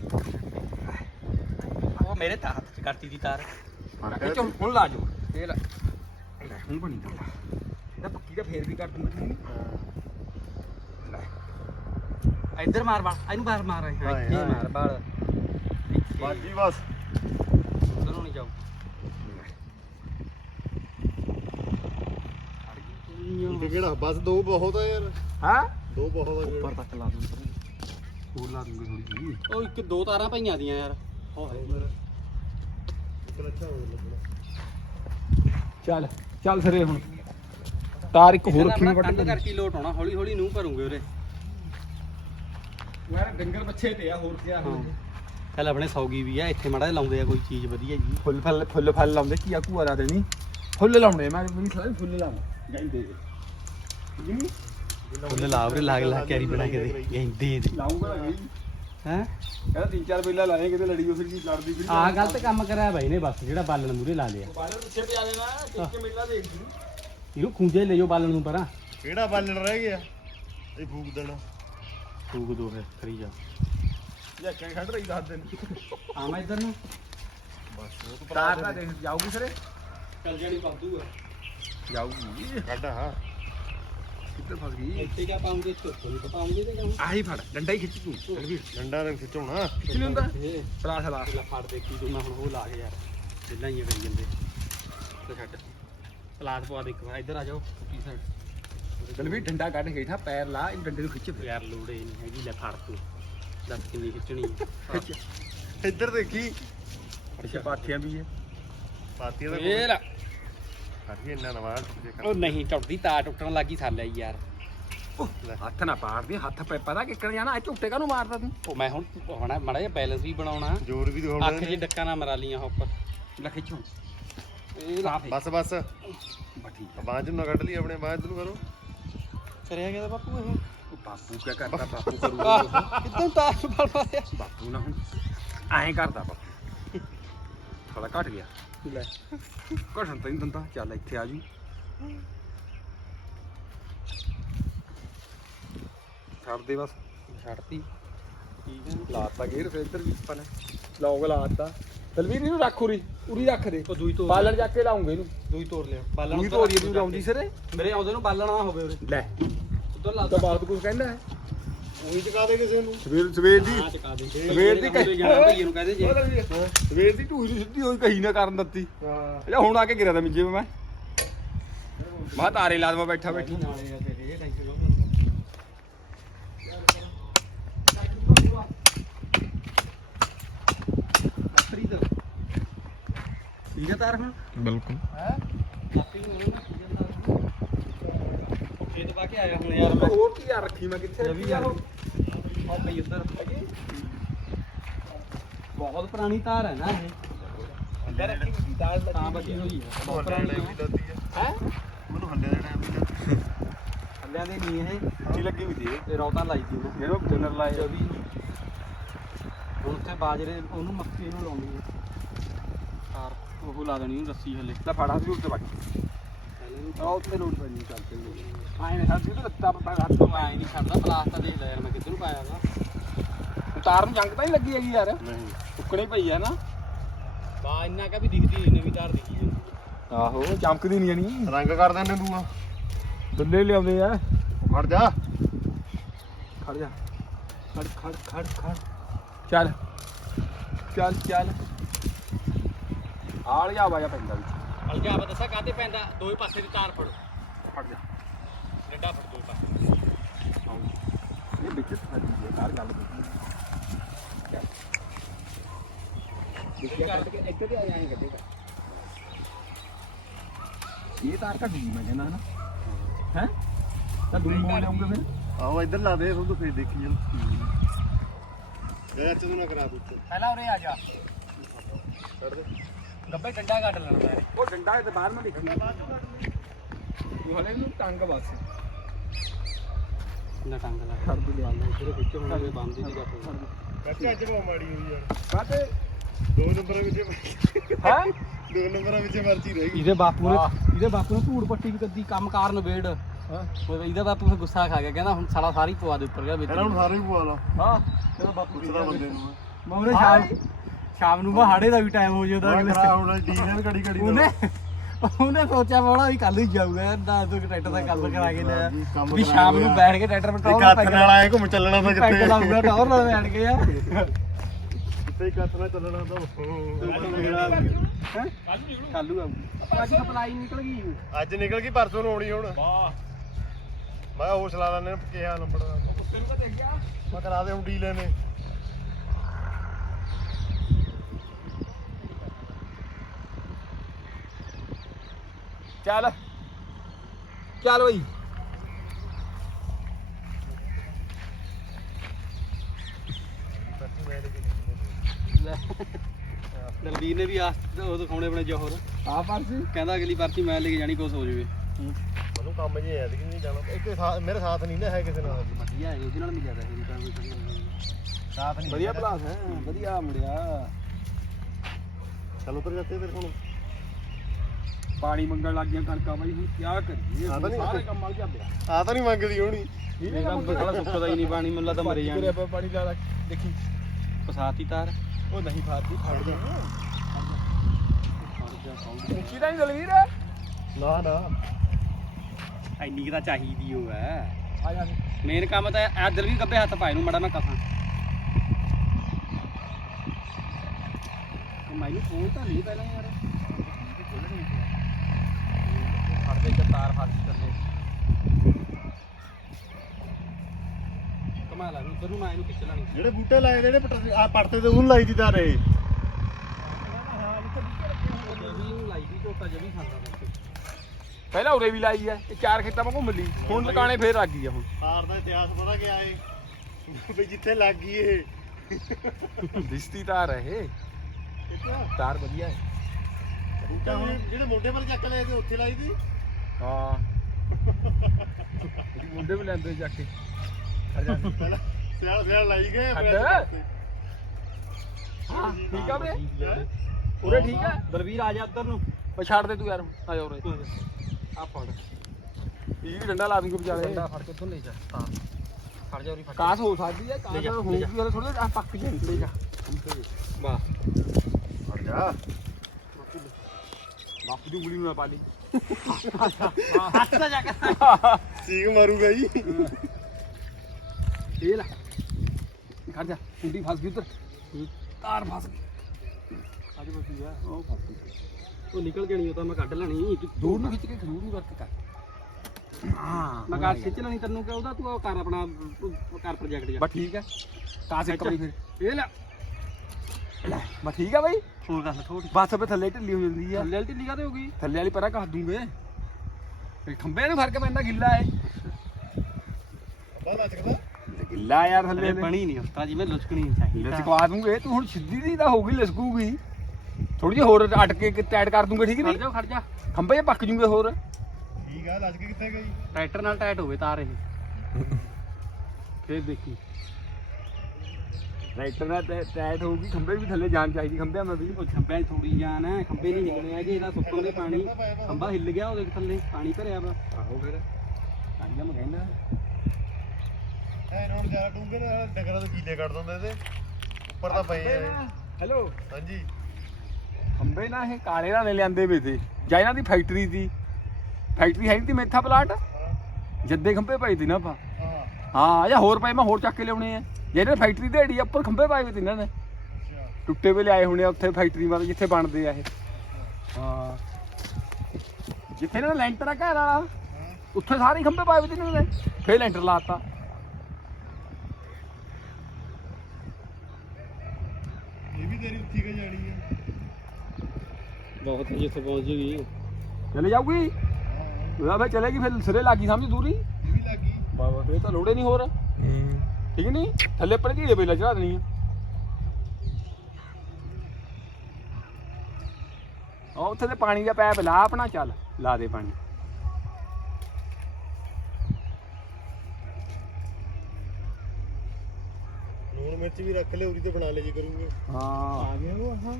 ਉਹ ਮੇਰੇ ਤਾਂ ਹੱਥ 'ਚ ਕਰਤੀ ਦੀ ਤਾਰ। ਇਹ ਚੋਂ ਹੁਣ ਲਾ ਜੋ ਇਹ ਲੈ। ਹੁਣ ਬਣੀ ਜਾਂਦਾ ਇਹਦਾ ਪੱਕੀ ਦਾ ਫੇਰ ਵੀ ਕਰ ਦੂੰਗੀ ਲੈ। ਇੱਧਰ ਮਾਰ ਬਾਲ ਇਹਨੂੰ ਬਾਹਰ ਮਾਰ ਹਾਏ, ਇੱਥੇ। ਮਾਰ ਬਾਲ ਬਾਜੀ ਬਸ। ਉਧਰ ਨਹੀਂ ਤੇ ਕਿਹੜਾ ਬਸ ਦੋ ਬਹੁਤ ਆ ਯਾਰ। ਹਾਂ? ਦੋ ਬਹੁਤ ਆ ਉੱਪਰ ਤੱਕ ਲਾ ਦੂੰ ਹੋਰ ਲਾ ਦੂੰਗੀ ਥੋੜੀ ਜੀ ਉਹ ਇੱਕ ਦੋ ਤਾਰਾਂ ਪਈਆਂ ਦੀਆਂ ਯਾਰ। ਇੱਕ ਅੱਛਾ ਹੋ ਲੱਗਣਾ। ਚੱਲ ਚੱਲ ਸਰੇ ਹੁਣ। ਤਾਰ ਇੱਕ ਹੋਰ ਰੱਖੀ ਕੰਧ ਵੱਟ ਕਰਕੇ ਹੀ ਲੋਟ ਆਉਣਾ ਹੌਲੀ ਹੌਲੀ ਨੂੰ ਭਰੂਗੇ ਉਰੇ। ਯਾਰ ਡੰਗਰ ਬੱਚੇ ਤੇ ਆ ਹੋਰ ਕੀ ਆ ਚੱਲ ਆਪਣੇ ਸੌਗੀ ਵੀ ਆ ਇੱਥੇ ਮੜਾ ਲਾਉਂਦੇ ਆ ਕੋਈ ਚੀਜ਼ ਵਧੀਆ ਜੀ। ਫੁੱਲ ਫਲ ਫੁੱਲ ਫਲ ਲਾਉਂਦੇ ਕੀ ਆ ਘੂਆ ਲਾ ਦੇਣੀ। ਫੁੱਲ ਲਾਉਣੇ ਮੈਂ ਵੀ ਸਾਰੇ ਫੁੱਲ ਲਾਉਣਾ ਜਾਂਦੇ ਜੀ ਫੁੱਲ ਲਾ ਉਰੇ ਲਾਗ ਲਾ ਕੇ ਆਰੀ ਬਣਾ ਕੇ ਦੇ। ਗੈਂਦੇ ਦੇ ਲਾਉਂਗਾ ਜੀ। ਹੈ? ਕਹਿੰਦਾ ਤਿੰਨ ਚਾਰ ਬੇਲਾ ਲਾਏ ਕਿਤੇ ਲੜੀ ਉਸ ਜੀ ਲੜਦੀ ਫਿਰ ਆ ਗਲਤ ਕੰਮ ਕਰਿਆ ਬਾਈ ਨੇ ਬਸ ਜਿਹੜਾ ਬਾਲਣ ਮੂਰੇ ਲਾ ਲਿਆ। ਬਾਲੇ ਪਿੱਛੇ ਪਿਆ ਦੇਣਾ ਟਿੱਕੇ ਮੇਲਾ ਦੇਖ ਜੀ ਇਹਨੂੰ ਖੁੰਝੇ ਲੈ ਜਾਓ ਬਾਲਣ ਨੂੰ ਪਰਾਂ। ਕਿਹੜਾ ਬਾਲਣ ਰਹਿ ਗਿਆ? ਇਹ ਫੂਕ ਦੇਣਾ ਫੂਕ ਦੋ ਫਿਰ ਕਰੀ ਜਾ। ਜਾਂ ਕਿਵੇਂ ਖੜ ਰਹੀ ਦੱਸ ਦਿਨ। ਆ ਮੈਂ ਇੱਧਰ ਨੂੰ। ਬਸ ਉਹ ਤੋਂ ਦੇਖ ਜਾਊਗੀ ਸਰੇ? ਚੱਲ ਜਣੀ ਪਾਦੂ ਆ। ਜਾਊਗੀ। ਕੱਢ ਹਾਂ। ਕਿੱਧਰ ਫਸ ਗਈ? ਇੱਥੇ ਕਿਆ ਪਾਉਂਗੇ? ਧੁੱਪ ਪਾਉਂਗੇ ਤੇ ਕੰਮ ਆਹੀ ਫੜ ਡੰਡਾ ਹੀ ਖਿੱਚ ਤੂੰ ਤਲਵੀਰ ਡੰਡਾ ਨੇ ਖਿੱਚੋਣਾ ਖਿੱਚ ਨਹੀਂ ਹੁੰਦਾ ਇਹ ਪਲਾਸ ਲਾ ਫੜ ਦੇਖੀ ਤੂੰ ਮੈਂ ਹੁਣ ਉਹ ਲਾ ਕੇ ਯਾਰ ਪਹਿਲਾਂ ਹੀ ਕਰੀ ਜਾਂਦੇ ਤੇ ਛੱਡ। ਸਲਾਦ ਪਵਾ ਦੇ ਇੱਕ ਵਾਰ ਇੱਧਰ ਆ ਜਾਓ। ਕੀ ਸਾਈਡ ਤਲਵੀਰ ਡੰਡਾ ਕੱਢ ਹੇਠਾਂ ਪੈਰ ਲਾ ਇਹ ਡੰਡੇ ਨੂੰ ਖਿੱਚ ਫਿਰ। ਯਾਰ ਲੋੜੇ ਨਹੀਂ ਹੈਗੀ ਲੈ ਫੜ ਤੂੰ। ਦੱਸ ਕਿੰਨੀ ਖਿੱਚਣੀ ਖਿੱਚ। ਇੱਧਰ ਦੇਖੀ। ਅੱਛਾ। ਪਾਥੀਆਂ ਵੀ ਹੈ ਪਾਤੀਆਂ ਦਾ ਇਹ ਲੈ ਕਾਫੀ ਇੰਨਾ ਨਵਾਜ਼ ਉਹ ਨਹੀਂ ਟੁੱਟਦੀ ਤਾਰ ਟੁੱਟਣ ਲੱਗੀ ਥੱਲੇ ਯਾਰ। ਹੱਥ ਨਾ ਪਾੜਦੀ ਹੱਥ ਪੈ ਪਤਾ ਕਿੱਕਣ ਜਾਣਾ ਇਹ ਝੁੱਟੇ ਕਾਹਨੂੰ ਮਾਰਦਾ ਤੂੰ? ਉਹ ਮੈਂ ਹੁਣ ਹੁਣ ਮੜਾ ਜਿਹਾ ਬੈਲੈਂਸ ਵੀ ਬਣਾਉਣਾ। ਜ਼ੋਰ ਵੀ ਦਿਖਾਉਣਾ ਅੱਖ 'ਚ ਡੱਕਾ ਨਾ ਮਰਾ ਲੀਆਂ ਉੱਪਰ ਲੈ ਖਿੱਚੋ। ਇਹ ਲਾ ਫੇ ਬਸ ਬਸ। ਬੱਠੀ ਬਾਂਝ ਨੂੰ ਨਾ ਕੱਢ ਲਈ ਆਪਣੇ ਬਾਂਝ ਨੂੰ ਕਰੋ। ਕਰਿਆ ਗਿਆ ਬਾਪੂ ਇਹ। ਬਾਪੂ ਕਿਆ ਕਰਦਾ ਬਾਪੂ ਕਰੂਗਾ। ਕਿੱਦਾਂ ਤਾਰ ਫੜ ਪਾਇਆ ਬਾਪੂ ਨਾ ਹੁਣ ਐਂ ਕਰਦਾ ਬਾਪੂ। ਥੋੜਾ ਘਟ ਗਿਆ। ਲੈ। ਘਟਣ ਤਾਂ ਨਹੀਂ ਦਿੰਦਾ ਚੱਲ ਇੱਥੇ ਆ ਜੂ ਛੱਡ ਦੇ ਬਸ ਛੱਡਤੀ। ਠੀਕ ਹੈ ਲਾਤਾ ਗੇਰ ਫੇਰ ਇੱਧਰ ਵੀ ਲੌਗ ਲਾਤਾ। ਇਹਨੂੰ ਰੱਖ ਉਰੀ ਉਰੀ ਰੱਖ ਦੇ। ਉਹ ਦੂਈ ਤੋੜ ਬਾਲਣ ਜਾ ਕੇ ਲਾਉਂਗੇ ਇਹਨੂੰ। ਦੂਈ ਤੋੜ ਲਿਆ। ਬਾਲਣ ਦੂਈ ਨੂੰ ਦਿਓ ਲਾਉਂਦੀ ਸਿਰੇ। ਮੇਰੇ ਆਉਂਦੇ ਨੂੰ ਬਾਲਣ ਨਾ ਹੋਵੇ ਉਰੇ। ਲੈ। ਉਧਰ ਲਾ ਤਾਂ ਬਾਤ ਕੁਝ ਕਹਿੰਦਾ ਹੈ। ਉਹੀ ਚਕਾ ਦੇ ਕਿਸੇ ਨੂੰ। ਸਵੇਰ ਸਵੇਰ ਦੀ ਹਾਂ ਚਕਾ ਦੇ। ਸਵੇਰ ਦੀ ਕਹੀ ਜਾਣਾ ਭਈਏ ਨੂੰ ਕਹਦੇ ਜੇ। ਸਵੇਰ ਦੀ ਢੂਹੀ ਸਿੱਧੀ ਹੋਈ ਕਹੀ ਨਾ ਕਰਨ ਦਿੱਤੀ। ਹਾਂ। ਇਹ ਹੁਣ ਆ ਕੇ ਗਿਰਿਆ ਤਾਂ ਮਿੱਜੇ ਮੈਂ। ਮਾ ਤਾਰੇ ਲਾ ਦਵਾ ਬੈਠਾ। ਬੈਠਾ ਨਾਲੇ ਆ ਤੇਰੇ ਟੈਂਸ਼ਨ ਲੋ ਫਰੀਦ ਠੀਕ ਹੈ ਤਾਰ ਹੁਣ? ਬਿਲਕੁਲ। ਹੈ? ਕਾਪੀ ਨੂੰ ਖੇਤ ਪਾ ਕੇ ਆਇਆ ਹੁਣ ਯਾਰ ਮੈਂ। ਹੋਰ ਕੀ ਯਾਰ ਰੱਖੀ ਮੈਂ ਕਿੱਥੇ ਰਵੀ ਯਾਰ। ਉਹ ਪਈ ਉੱਧਰ ਬਹੁਤ ਪੁਰਾਣੀ ਤਾਰ ਹੈ ਨਾ ਇਹ। ਤਾਂ ਬਚੀ ਹੋਈ ਹੈ। ਬਹੁਤ ਹੱਲੇ ਪੁਰਾਣੀ ਵੀ ਲੱਦੀ ਹੈ। ਹੈ। ਮੈਨੂੰ ਹੱਲੇ ਦੇ ਟਾਈਮ ਦੀ ਲੱਦੀ ਥੱਲਿਆਂ ਦੇ ਨਹੀਂ ਇਹ। ਉੱਚੀ ਲੱਗੀ ਵੀ ਦੀ ਤੇ ਰੌਤਾਂ ਲਾਈ ਸੀ ਉਹਨੇ। ਜਿਹੜਾ ਜਨਰ ਲਾਇਆ ਚੌਵੀ। ਹੁਣ ਉੱਥੇ ਬਾਜਰੇ ਉਹਨੂੰ ਮੱਕੀ ਨੂੰ ਲਾਉਣੀ ਹੈ ਤਾਰ। ਉਹ ਲਾ ਦੇਣੀ ਰੱਸੀ ਹਲੇ। ਲੈ ਫੜਾ ਸੀ ਉੱਤੇ ਬਾਕੀ ਪਹਿਲੇ ਨੂੰ ਆ ਉੱਤੇ ਲੋਡ ਪੈਣੀ ਚੱਲ ਚੱਲ ਆਏ ਨੇ ਸਾਡੀ ਤਾਂ ਲੱਤਾਂ ਪਾ ਹੱਥ ਤੋਂ ਆਏ ਨਹੀਂ ਛੱਡਦਾ ਪਲਾਸਟਰ ਦੇਖ ਲੈ ਯਾਰ ਮੈਂ ਕਿੱਧਰ ਨੂੰ ਪਾਇਆ ਵਾ? ਤਾਰ ਨੂੰ ਜੰਗ ਤਾਂ ਨਹੀਂ ਲੱਗੀ ਹੈਗੀ ਯਾਰ। ਨਹੀਂ। ਟੁੱਕਣੀ ਪਈ ਆ ਨਾ। ਬਾ ਇੰਨਾ ਕਾ ਵੀ ਦਿਖਦੀ ਨਹੀਂ ਨਵੀਂ ਤਾਰ ਦਿਖੀ ਜਾਂਦੀ ਆਹੋ ਚਮਕਦੀ ਨਹੀਂ ਜਾਣੀ। ਰੰਗ ਕਰ ਦਿੰਦੇ ਦੂਆ। ਦੁੱਲੇ ਲਿਆਉਂਦੇ ਆ। ਖੜ ਜਾ। ਖੜ ਜਾ। ਖੜ ਖੜ ਖੜ ਖੜ। ਚੱਲ। ਚੱਲ ਚੱਲ। ਆਲ ਜਾ ਆਵਾਜ਼ਾ ਪੈਂਦਾ ਵਿੱਚ। ਆਪ ਦੱਸਾਂ ਕਾਤੇ ਪੈਂਦਾ? ਦੋਵੇਂ ਪਾਸੇ ਦੀ ਤਾਰ ਫੜੋ। ਫੜ ਜਾ। ਡੰਡਾ ਫੜ ਦੋਵੇਂ ਪਾਸੇ। ਇਹ ਵਿੱਚ ਸਾਡੀ ਹੈ ਕਾਰ ਗੱਲ ਕੀਤੀ ਦੇਖਿਆ ਕੱਢ ਕੇ ਇੱਥੇ ਤੇ ਆ ਜਾਏ ਕੱਢੇਗਾ ਇਹ ਤਾਰ ਕੱਢੀ ਮੈਂ ਕਹਿੰਦਾ ਨਾ ਹੈ? ਤਾਂ ਦੂਰ ਮੋੜ ਲਿਆਉਂਗੇ ਫਿਰ। ਆਓ ਇੱਧਰ ਲਾ ਦੇ ਤੁਹਾਨੂੰ ਫੇਰ ਦੇਖੀ ਜਾ ਯਾਰ ਤੂੰ ਨਾ ਕਰਾ ਤੂੰ ਪਹਿਲਾਂ ਉਰੇ ਆ ਜਾ। ਛੱਡ ਦੇ। ਗੱਬੇ ਡੰਡਾ ਕੱਢ ਲੈਣਾ ਮੈਂ। ਉਹ ਡੰਡਾ ਇਹ ਤੇ ਬਾਹਰ ਮੈਂ ਦੇਖਣਾ ਤੂੰ ਹਲੇ ਨੂੰ ਟੰਗ ਬਸ। ਨਾ ਟੰਗ ਲਾ ਛੱਡ ਦੇ ਲਿਆ ਇਧਰ ਖਿੱਚੋ ਹੁਣ ਇਹ ਬੰਦ ਹੀ ਨਹੀਂ ਕਰਦਾ ਕੱਚਾ ਅੱਜ ਬਹੁਤ ਮਾੜੀ ਹੋਈ ਯਾਰ। ਕਾਤੇ ਦੋ ਨੰਬਰਾਂ ਵਿੱਚ ਹੈ ਦੋ ਨੰਬਰਾਂ ਵਿੱਚ ਮਰਜ਼ੀ ਰਹਿ। ਇਹਦੇ ਬਾਪੂ ਨੇ। ਇਹਦੇ ਬਾਪੂ ਨੇ ਧੂੜ ਪੱਟੀ ਵੀ ਕਰਦੀ ਕੰਮ ਕਾਰ ਨਵੇੜ ਹਾਂ। ਉਹ ਇਹਦਾ ਬਾਪੂ ਫਿਰ ਗੁੱਸਾ ਖਾ ਗਿਆ ਕਹਿੰਦਾ ਹੁਣ ਸਾਲਾ ਸਾਰੀ ਪਵਾ ਦੇ ਉੱਪਰ ਗਿਆ ਵਿੱਚ ਇਹਨਾਂ ਨੂੰ ਸਾਰੇ ਹੀ ਪਵਾ ਲਾ। ਹਾਂ। ਇਹਦਾ ਬਾਪੂ ਪੁੱਛਦਾ ਬੰਦੇ ਨੂੰ। ਮੋਰੇ ਸ਼ਾਮ ਸ਼ਾਮ ਨੂੰ ਹਾੜੇ ਦਾ ਵੀ ਟਾਈਮ ਹੋ ਜਾਂਦਾ ਮੈਂ ਕਰਾ ਹੁਣ ਡੀਜ਼ਲ ਘੜੀ ਘੜੀ ਉਹਨੇ ਉਹਨੇ ਸੋਚਿਆ ਬੋਲਾ ਵੀ ਕੱਲ ਹੀ ਜਾਊਗਾ ਨਾ ਤੂੰ ਟਰੈਕਟਰ ਦਾ ਕੰਮ ਕਰਾ ਕੇ ਲਿਆ ਵੀ ਸ਼ਾਮ ਨੂੰ। ਬੈਠ ਕੇ ਟਰੈਕਟਰ ਪਟਾਉਣ ਹੱਥ ਨਾਲ ਆਏ ਘੁੰਮ ਚੱਲਣਾ ਤਾਂ ਪੈਗ ਕਿੱਥੇ ਲਾਊਗਾ ਟੌਰ ਨਾਲ ਬੈਠ ਕੇ ਆ। ਕਿੱਥੇ ਹੱਥ ਨਾਲ ਚੱਲਣਾ ਤਾਂ ਕੱਲੂ ਆਊ ਅੱਜ ਸਪਲਾਈ ਨਿਕਲ ਗਈ। ਅੱਜ ਨਿਕਲ ਗਈ ਪਰਸੋਂ ਨੂੰ ਆਉਣੀ ਹੁਣ। ਵਾਹ। ਮੈਂ ਕਿਹਾ ਹੋਸ਼ ਲਾ ਲੈਣੇ ਕਿਹਾ ਨੰਬਰ ਦਾ। ਕੁੱਤੇ ਨੂੰ ਤਾਂ ਦੇਖ ਗਿਆ ਮੈਂ ਕਰਾ ਦੇ ਹੁਣ ਡੀਲੇ ਨੇ ਚੱਲ। ਚੱਲ ਬਈ। ਦਲਵੀਰ ਨੇ ਵੀ ਆ ਉਹ ਦਿਖਾਉਣੇ ਆਪਣੇ ਜੋਹਰ। ਆ ਪਰਸੀ ਕਹਿੰਦਾ ਅਗਲੀ ਪਰਚੀ ਮੈਂ ਲੈ ਕੇ ਜਾਣੀ ਕੁਛ ਹੋ ਜਾਵੇ। ਮੈਨੂੰ ਕੰਮ ਜੇ ਹੈ ਕਿ ਨਹੀਂ ਜਾਣਾ। ਇੱਕ ਸਾ- ਮੇਰੇ ਸਾਥ ਨਹੀਂ ਨਾ ਹੈ ਕਿਸੇ ਨਾਲ। ਵਧੀਆ ਹੈ ਉਹਦੇ ਨਾਲ ਨਹੀਂ ਜ਼ਿਆਦਾ ਹੈ ਤਾਂ ਕੋਈ ਸਾਥ ਨਹੀਂ। ਵਧੀਆ ਪਲਾਸ ਹੈ ਵਧੀਆ ਮੁੜਿਆ ਚਲ ਉਤਰ ਜਾਂਦੇ ਫਿਰ ਹੁਣ। ਪਾਣੀ ਮੰਗਣ ਲੱਗ ਗਿਆ ਕਣਕਾਂ ਬਾਈ ਹੁਣ ਕੀ ਕਰੀਏ? ਆ ਤਾਂ ਨਹੀਂ ਸਾਰੇ ਕੰਮ ਮਲ ਜਾਂਦੇ ਆ। ਤਾਂ ਨਹੀਂ ਮੰਗਦੀ ਹੋਣੀ। ਇਹਦਾ ਬਖਲਾ ਸੁੱਕਦਾ ਹੀ ਨਹੀਂ ਪਾਣੀ ਮੈਨੂੰ ਲੱਗਦਾ ਮਰੇ ਜਾਣੇ। ਆਪਾਂ ਪਾਣੀ ਲਾ ਲਾ ਦੇਖੀ। ਫਸਾਤੀ ਤਾਰ। ਉਹ ਨਹੀਂ ਫਾਰਦੀ ਫੜ ਜਾ ਉੱਚੀ ਤਾਂ ਨਹੀਂ ਦਲਵੀਰ? ਨਾ ਨਾ ਇੰਨੀ ਤਾਂ ਚਾਹੀਦੀ ਉਹ ਹੈ। ਆ ਜਾ ਮੇਨ ਕੰਮ ਤਾਂ ਆ ਦਲਵੀਰ ਗੱਬੇ ਹੱਥ ਪਾਏ ਨੂੰ ਮੜਾ ਮੈਂ ਕਸਾਂ ਮੈਨੂੰ ਫੋਨ ਤਾਂ ਨਹੀਂ ਪਹਿਲਾਂ ਯਾਰ ਫੜ ਦੇ ਕੇ ਤਾਰ ਫੜ ਚੱਲੇ ਕਮਾਲ ਆ ਉਧਰ ਨੂੰ ਮੈਂ ਇਹਨੂੰ ਖਿੱਚ ਲੈਣੀ ਜਿਹੜੇ ਬੂਟੇ ਲਾਏ ਜਿਹੜੇ ਪਟ- ਆ ਪੜਤੇ ਤੇ ਉਹਨੂੰ ਲਾਈ ਦੀ ਤਾਂ ਰੇ ਜਵੀ ਨੂੰ। ਲਾਈ ਦੀ ਝੋਟਾ ਜਵੀ ਖਾਂਦਾ ਮੈਂ ਪਹਿਲਾਂ ਉਰੇ ਵੀ ਲਾਈ ਐ ਇਹ ਚਾਰ ਖੇਤਾਂ ਮੈਂ ਘੁੰਮ ਲਈ ਹੁਣ ਟਿਕਾਣੇ ਫੇਰ ਲੱਗ ਗਈ ਆ ਹੁਣ। ਹਾਰ ਦਾ ਇਤਿਹਾਸ ਪਤਾ ਕੀ ਆਏ ਵੀ ਜਿੱਥੇ ਲੱਗ ਗਈ ਇਹ। ਦਿਸਤੀ ਤਾਰ ਹੈ ਇਹ। ਤਾਰ ਵਧੀਆ ਹੈ ਬੂਟਾ ਹੁਣ ਜਿਹੜੇ ਮੋਢੇ ਪਰ ਚੱਕ ਲਏ ਤੇ ਉੱਥੇ ਲਾਈ ਦੀ ਹਾਂ। ਇਹਦੀ ਮੁੰਡੇ ਵੀ ਲੈਂਦੇ ਜਾ ਕੇ। ਪਹਿਲਾਂ ਸਿਆਲ ਸਿਆਲ ਲਾਈ ਗਏ ਆਪਣੇ ਹੱਦ। ਵਾਸਤੇ। ਹਾਂ ਠੀਕ ਆ ਵੀਰੇ? ਉਰੇ ਠੀਕ ਹੈ ਦਲਵੀਰ ਆ ਜਾ ਉੱਧਰ ਨੂੰ। ਉਹ ਛੱਡ ਦੇ ਤੂੰ ਯਾਰ ਆ ਜਾ ਉਰੇ। ਆ ਫੜ। ਇਹ ਵੀ ਡੰਡਾ ਲਾ ਦੂੰਗੇ ਵਿਚਾਲੇ। ਡੰਡਾ ਫੜ ਕੇ ਉੱਥੋਂ ਲੈ ਜਾ। ਹਾਂ। ਫੜ ਜਾ ਉਰੀ ਫੜ ਕਾਸ ਹੋ ਸਕਦੀ ਹੈ ਲੈ ਕਾਸ ਜਾ, ਹੋਊਗੀ ਲੈ ਜਾ। ਯਾਰ ਥੋੜਾ ਜਿਹਾ ਪੱਕ ਜੇ ਲੈ ਜਾ। ਵਾਹ ਹਟ ਜਾ। ਬਾਪੂ ਦੀ ਉਂਗਲੀ ਨੂੰ ਨਾ ਪਾ ਲਈ। ਹੱਥ ਜਾ ਕੇ ਮਾਰੂਗਾ ਜੀ। ਇਹ ਲੈ ਖੜ ਜਾ ਕੁੰਡੀ ਫਸ ਗਈ ਉੱਧਰ। ਤਾਰ ਫਸ ਗਈ। ਅੱਜ ਬਸੀ ਆ। ਉਹ ਫਸ ਗਈ। ਉਹ ਨਿਕਲ ਕੇ ਨਹੀਂ ਉਹ ਤਾਂ ਮੈਂ ਕੱਢ ਲੈਣੀ ਤੂੰ ਦੂਰ ਨੂੰ ਖਿੱਚ ਕੇ ਦੂਰ ਨੂੰ ਕਰਕੇ ਕਰ। ਹਾਂ ਮੈਂ ਕਰ ਖਿੱਚ ਲੈਣੀ ਤੈਨੂੰ ਕਿ ਉਹਦਾ ਤੂੰ ਉਹ ਕਰ ਆਪਣਾ ਕਰ ਪ੍ਰੋਜੈਕਟ ਜਾ ਬਸ ਠੀਕ ਹੈ ਕਾਸ ਇੱਕ ਵਾਰੀ ਫਿਰ। ਇਹ ਲੈ ਠੀਕ ਹੈ ਬਾਈ? ਫੋਨ ਕਰ ਥੋੜੀ ਬਸ ਆਪੇ ਥੱਲੇ ਢਿੱਲੀ ਹੋ ਜਾਂਦੀ ਆ। ਥੱਲੇ ਵਾਲੀ ਢਿੱਲੀ ਕਾਤੇ ਹੋ ਗਈ? ਥੱਲੇ ਵਾਲੀ ਪਰਾਂ ਕੱਢ ਦੂੰਗੇ। ਇਹ ਖੰਬੇ ਨੂੰ ਫ਼ਰਕ ਪੈਂਦਾ ਗਿੱਲਾ ਏ। ਗਿੱਲਾ ਯਾਰ ਥੱਲੇ ਬਣੀ ਨਹੀਂ ਉਸਤਾ ਜਿਵੇਂ ਲੁਚਕਣੀ ਚਾਹੀਦੀ। ਲਸਕਵਾ ਦੂੰਗੇ। ਤੂੰ ਹੁਣ ਸਿੱਧੀ ਦੀ ਤਾਂ ਹੋਊਗੀ ਲਸਕੂਗੀ। ਥੋੜੀ ਜਿਹੀ ਹੋਰ ਅਟਕ ਕੇ ਟਾਈਟ ਕਰ ਦੂੰਗੇ ਠੀਕ ਖੜ ਨਹੀਂ ਜਾ ਖੜ ਜਾ। ਖੰਭੇ 'ਚ ਪੱਕ ਜੂਗੇ ਹੋਰ। ਠੀਕ ਆ ਲੱਜ ਕੇ ਕਿੱਥੇ ਗਈ? ਟਰੈਕਟਰ ਨਾਲ ਟਾਈਟ ਹੋਵੇ ਤਾਰ ਇਹ। ਫੇਰ ਦੇਖੀ। ਟਰੈਕਟਰ ਨਾਲ ਟੈ- ਟਾਈਟ ਹੋਊਗੀ ਖੰਭੇ ਵੀ ਥੱਲੇ ਜਾਣ ਚਾਹੀਦੀ ਖੰਭਿਆਂ ਮੈਂ ਵੀ ਉਹ ਖੰਭਿਆਂ 'ਚ ਥੋੜੀ ਜਾਨ ਹੈ ਖੰਭੇ ਨਹੀਂ ਨਿਕਲਣੇ ਹੈਗੇ ਇਹਦਾ ਸੁੱਕਣ ਦੇ ਪਾਣੀ ਖੰਭਾ ਹਿੱਲ ਗਿਆ ਉਹਦੇ ਥੱਲੇ ਪਾਣੀ ਭਰਿਆ ਵਾ। ਆਹੋ ਫਿਰ। ਤਾਂ ਮੈਂ ਕਹਿੰਦਾ। ਐ ਰੋਡ ਜ਼ਿਆਦਾ ਡੂੰਘੇ ਨਾਲ ਡੰਗਰਾਂ ਤੋਂ ਕੀਲੇ ਕੱਢ ਦਿੰਦੇ ਇਹਦੇ। ਉੱਪਰ ਤਾਂ ਪਏ ਆ ਹੈਲੋ। ਹਾਂਜੀ। ਖੰਭੇ ਨਾ ਇਹ ਕਾਲੇ ਨਾਲ ਨੇ ਲਿਆਂਦੇ ਵੇ ਤੇ ਜਾਂ ਇਹਨਾਂ ਦੀ ਫੈਕਟਰੀ ਸੀ ਫੈਕਟਰੀ ਹੈ ਨਹੀਂ ਤੀ ਮੇਥਾ ਪਲਾਟ? ਜੱਦੇ ਖੰਭੇ ਪਏ ਤੀ ਨਾ ਆਪਾਂ। ਹਾਂ। ਹਾਂ ਜਾਂ ਹੋਰ ਪਏ ਮੈਂ ਹੋਰ ਚੱਕ ਕੇ ਲਿਆਉਣੇ ਆ। ਜਿਹੜੇ ਫੈਕਟਰੀ ਦੇ ਆ, ਉੱਪਰ ਖੰਭੇ ਪਾਏ ਵੇ ਤੀ ਇਹਨਾਂ ਨੇ। ਅੱਛਾ। ਟੁੱਟੇ ਵੇ ਲਿਆਏ ਹੋਣੇ ਆ ਉੱਥੇ ਫੈਕਟਰੀ ਵਾਲੇ ਜਿੱਥੇ ਬਣਦੇ ਆ ਇਹ। ਹਾਂ। ਜਿੱਥੇ ਇਹਨਾਂ ਦਾ ਲੈਂਟਰ ਆ ਘਰ ਵਾਲਾ ਉੱਥੇ ਸਾਰੇ ਹੀ ਖੰਭੇ ਪਾਏ ਵੇ ਤੀ ਇਹਨਾਂ ਨੇ। ਫੇਰ ਲੈਂਟਰ ਲਾਤਾ। ਇਹ ਵੀ ਤੇਰੀ ਉੱਥੀ ਕੇ ਜਾਣੀ ਆ? ਬਹੁਤ ਜਿੱਥੇ ਪਹੁੰਚ ਜੂਗੀ। ਚਲੇ ਜਾਊਗੀ? ਉਹਦਾ ਫੇਰ ਚਲੇਗੀ ਫਿਰ ਸਿਰੇ ਲੱਗੀ ਸਮਝ ਦੂਰੀ? ਇਹ ਵੀ ਲੱਗੀ। ਬਾਬਾ ਫੇਰ ਤਾਂ ਲੋੜੇ ਨਹੀਂ ਹੋਰ। ਠੀਕ ਨਹੀਂ? ਥੱਲੇ ਪਰ ਢੀੜੇ ਵੇਲਾ ਚੜਾ ਦੇਣੀ ਆ। ਉਹ ਉੱਥੇ ਤੇ ਪਾਣੀ ਦਾ ਪੈਪ ਲਾ ਆਪਣਾ ਚੱਲ ਲਾ ਦੇ ਪਾਣੀ। ਲੂਣ ਮਿਰਚ ਵੀ ਰੱਖ ਲੈ ਉਰੀ ਤੇ ਬਣਾ ਲੈ ਜੇ ਕਰੂਗੇ। ਹਾਂ। ਗਿਆ ਉਹ ਹਾਂ